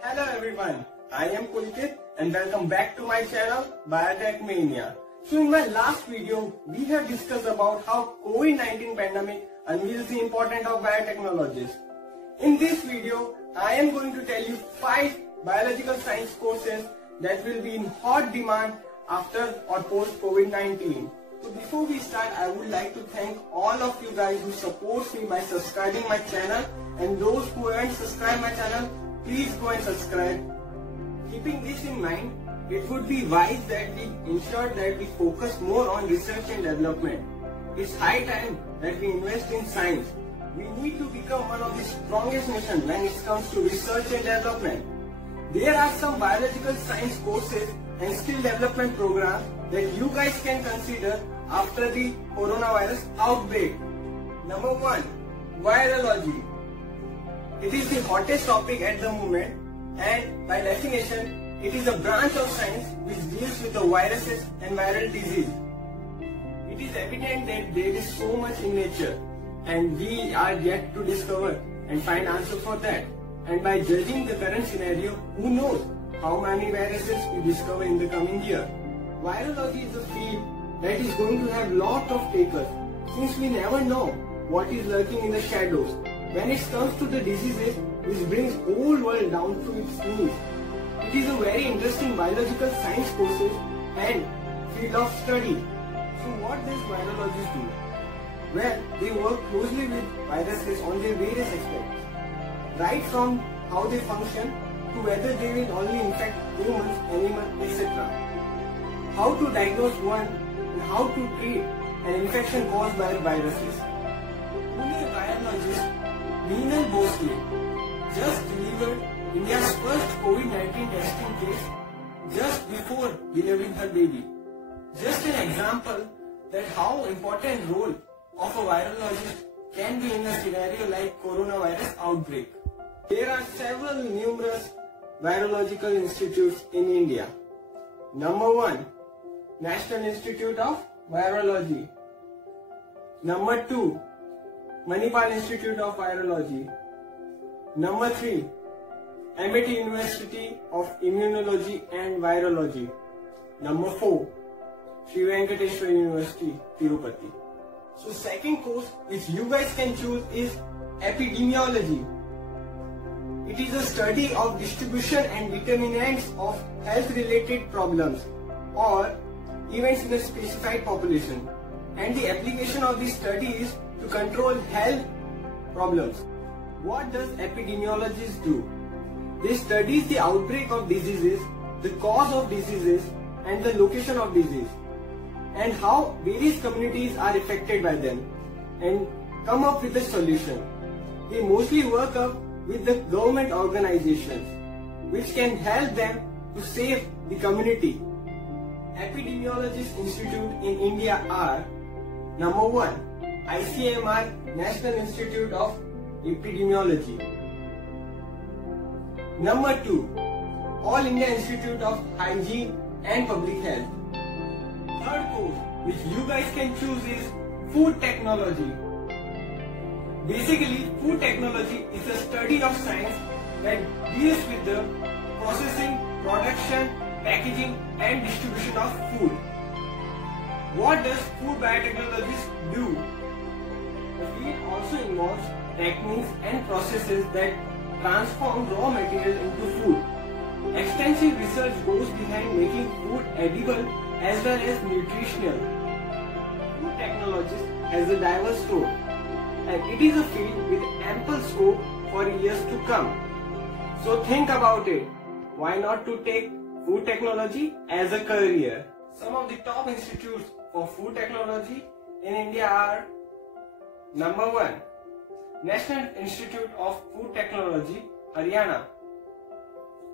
Hello everyone, I am Pulkit and welcome back to my channel Biotech Mania. So in my last video, we have discussed about how COVID-19 pandemic unveils the importance of biotechnologies. In this video, I am going to tell you 5 biological science courses that will be in hot demand after or post COVID-19. So before we start, I would like to thank all of you guys who support me by subscribing my channel, and those who haven't subscribed my channel, please go and subscribe. Keeping this in mind, it would be wise that we ensure that we focus more on research and development. It's high time that we invest in science. We need to become one of the strongest nations when it comes to research and development. There are some biological science courses and skill development programs that you guys can consider after the coronavirus outbreak. Number 1, virology. It is the hottest topic at the moment, and by definition, it is a branch of science which deals with the viruses and viral disease. It is evident that there is so much in nature, and we are yet to discover and find answers for that. And by judging the current scenario, who knows how many viruses we discover in the coming year. Virology is a field that is going to have lot of takers, since we never know what is lurking in the shadows when it comes to the diseases which brings whole world down to its knees. It is a very interesting biological science courses and field of study. So what does virologists do? Well, they work closely with viruses on their various aspects, right from how they function to whether they will only infect humans, animals, etc. How to diagnose one and how to treat an infection caused by viruses. Pune virologist Meenal Bhosle just delivered India's first COVID-19 testing case just before delivering her baby. Just an example that how important role of a virologist can be in a scenario like coronavirus outbreak. There are several numerous virological institutes in India. Number 1, National Institute of Virology. Number 2, Manipal Institute of Virology. Number 3, Amity University of Immunology and Virology. Number 4, Sri Venkateswara University, Tirupati. So second course which you guys can choose is epidemiology. It is a study of distribution and determinants of health-related problems or events in a specified population. And the application of this study is to control health problems. What does epidemiologists do? They study the outbreak of diseases, the cause of diseases, and the location of disease, and how various communities are affected by them, and come up with a solution. They mostly work up with the government organizations, which can help them to save the community. Epidemiologist institute in India are: Number 1, ICMR, National Institute of Epidemiology. Number 2, All India Institute of Hygiene and Public Health. Third course which you guys can choose is food technology. Basically, food technology is a study of science that deals with the processing, production, packaging and distribution of food. What does food biotechnologists do? The field also involves techniques and processes that transform raw material into food. Extensive research goes behind making food edible as well as nutritional. Food technologist has a diverse scope, and it is a field with ample scope for years to come. So think about it. Why not to take food technology as a career? Some of the top institutes for food technology in India are: Number 1, National Institute of Food Technology, Haryana.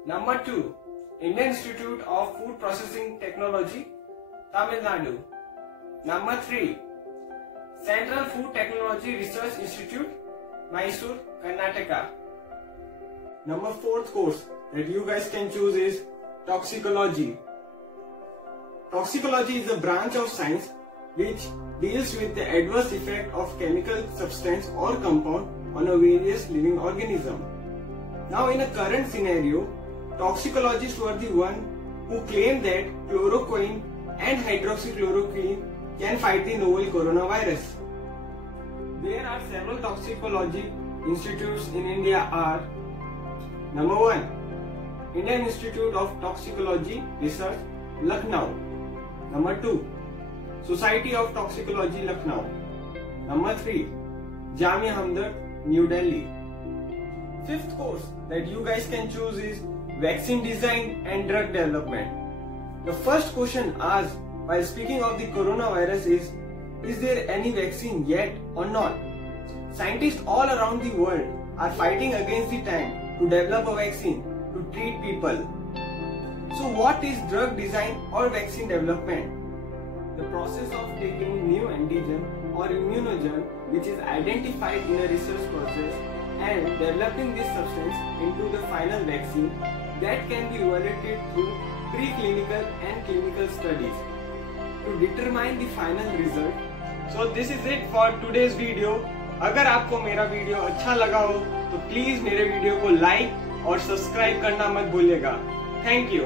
Number 2, Indian Institute of Food Processing Technology, Tamil Nadu. Number 3, Central Food Technology Research Institute, Mysore, Karnataka. Number 4th course that you guys can choose is toxicology. Toxicology is a branch of science which deals with the adverse effect of chemical substance or compound on a various living organism. Now in a current scenario, toxicologists were the one who claimed that chloroquine and hydroxychloroquine can fight the novel coronavirus. There are several toxicology institutes in India are: number 1, Indian Institute of Toxicology Research, Lucknow. Number 2, Society of Toxicology, Lucknow. Number 3, Jamia Hamdard, New Delhi. Fifth course that you guys can choose is vaccine design and drug development. The first question asked while speaking of the coronavirus is there any vaccine yet or not? Scientists all around the world are fighting against the time to develop a vaccine to treat people. So what is drug design or vaccine development? The process of taking new antigen or immunogen which is identified in a research process and developing this substance into the final vaccine that can be evaluated through preclinical and clinical studies to determine the final result. So this is it for today's video. अगर आपको मेरा video अच्छा लगा हो तो please मेरे video को like और सब्सक्राइब करना मत भूलिएगा। Thank you.